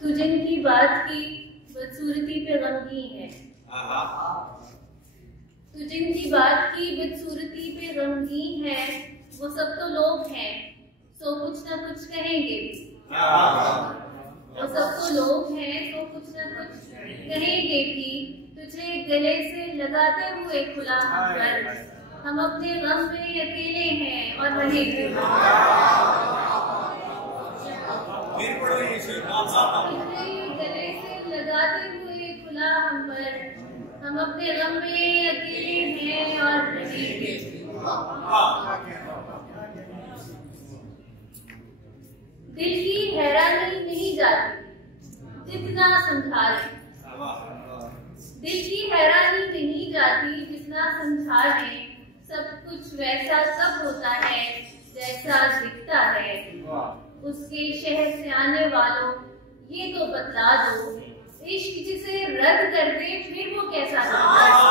तू जिनकी बात की बदसूरती पे गमगीन है, तू जिनकी बात की बदसूरती पे गमगीन है, वो सब तो लोग हैं, सो कुछ ना कुछ कहेंगे भी। वो सब तो लोग हैं, तो कुछ ना कुछ कहेंगे भी। तुझे गले से लगाते हुए खुला हम अपने गम में अकेले हैं और रहेंगे। गले से लगाते हुए खुला हम अपने गम में अकेले हैं और रहेंगे। दिल की हैरानी नहीं जाती जितना समझा ले, दिल की हैरानी नहीं जाती जितना समझा ले। सब कुछ वैसा सब होता है जैसा दिखता है। उसके शहर से आने वालों ये तो बतला दो, इश्क जिसे रद्द कर दे फिर वो कैसा होता है।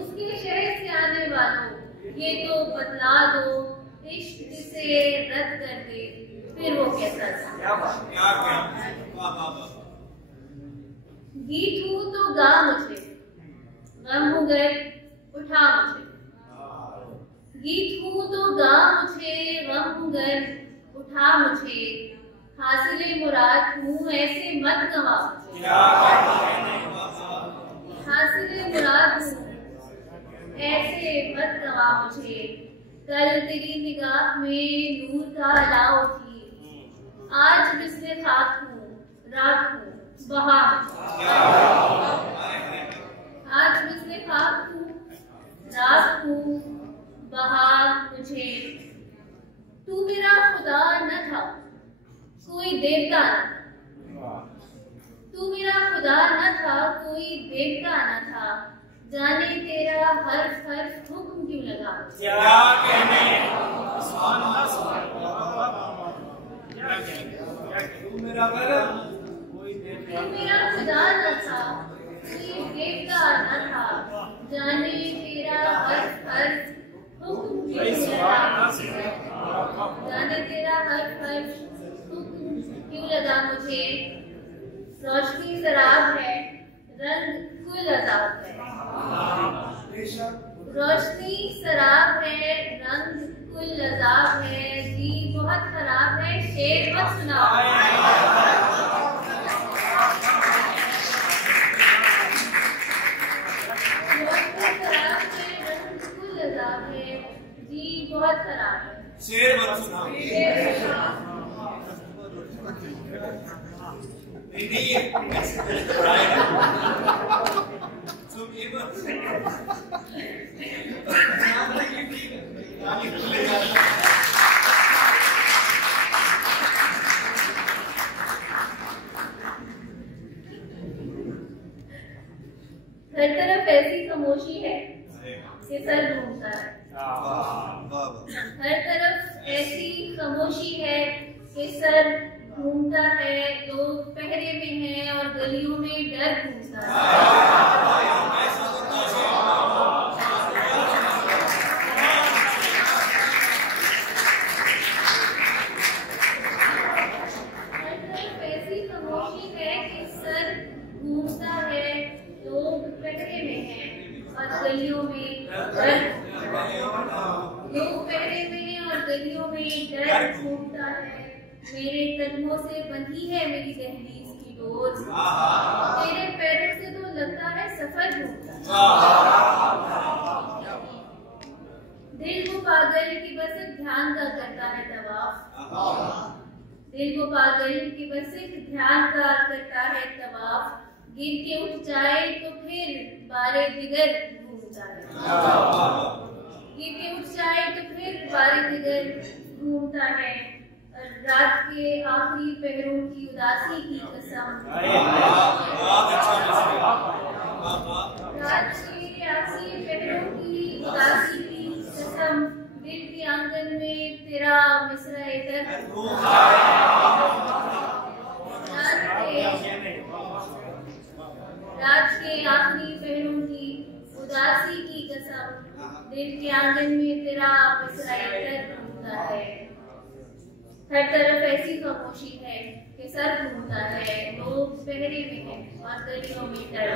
उसके शहर से आने वालों ये तो बतला दो, इश्क जिसे रद्द कर दे फिर वो कैसा था। गीत हूँ तो गा मुझे, गम हो गए उठा मुझे। गीत हूँ तो गा मुझे, गम हो गए उठा मुझे। हासिले मुराद हूँ ऐसे मत गवा मुझे। हासिले मुराद हूँ ऐसे मत गवा मुझे। कल तेरी निगाह में नूर का अलाव थी, आज बिस्ले खाक हूँ राख हूँ बहा। आज बिस्ले खाक हूँ राख हूँ बहा मुझे। तू मेरा खुदा न था कोई देवता न था, तू मेरा खुदा न था कोई देवता न था। जाने तेरा हर हुक्म क्यों लगा। तू मेरा खुदा न था कोई देवता न था। जाने तेरा हर हुक्म क्यों लगा। जाने तेरा हर हुक्म क्यों लगा मुझे। रोशनी शराब है रंग कुल अजाब है। रोशनी शराब है रंग कुल अजाब है। जी बहुत खराब है शेर मत सुनाओ। रोशनी शराब है रंग कुल अजाब है। जी बहुत खराब है शेर मत सुनाओ। हर तरफ ऐसी खामोशी है कि सर घूमता है। हर तरफ ऐसी खामोशी है कि सर घूमता है। लोग पहरे में हैं और गलियों में डर घूमता है। हर तरफ ऐसी खामोशी है कि सर घूमता है। लोग पहरे में हैं और गलियों में डर। लोग पहरे में और गलियों में डर घूमता है। मेरे कदमों से बंधी है मेरी दहलीज की डोर। मेरे पैरों से तो लगता है सफर घूमता है। दिल वो पागल की बस एक ध्यान का करता है तवाफ। दिल वो पागल की बस एक ध्यान का करता है तवाफ। गिर के उठ जाए तो फिर बारे दिगर घूमता है। गिर के उठ जाए तो फिर बारे दिगर घूमता है। रात के आखिरी पहरों की उदासी की कसम। रात के आखिरी पहरों की उदासी की कसम। दिल के आंगन में तेरा मिसरा इधर। रात के के आखिरी पहरों की उदासी की कसम, दिल के आंगन में तेरा बिसराई कर घूमता है। हर तरफ ऐसी खामोशी है कि सर घूमता है, लोग पहरे में हैं और गलियों में डर।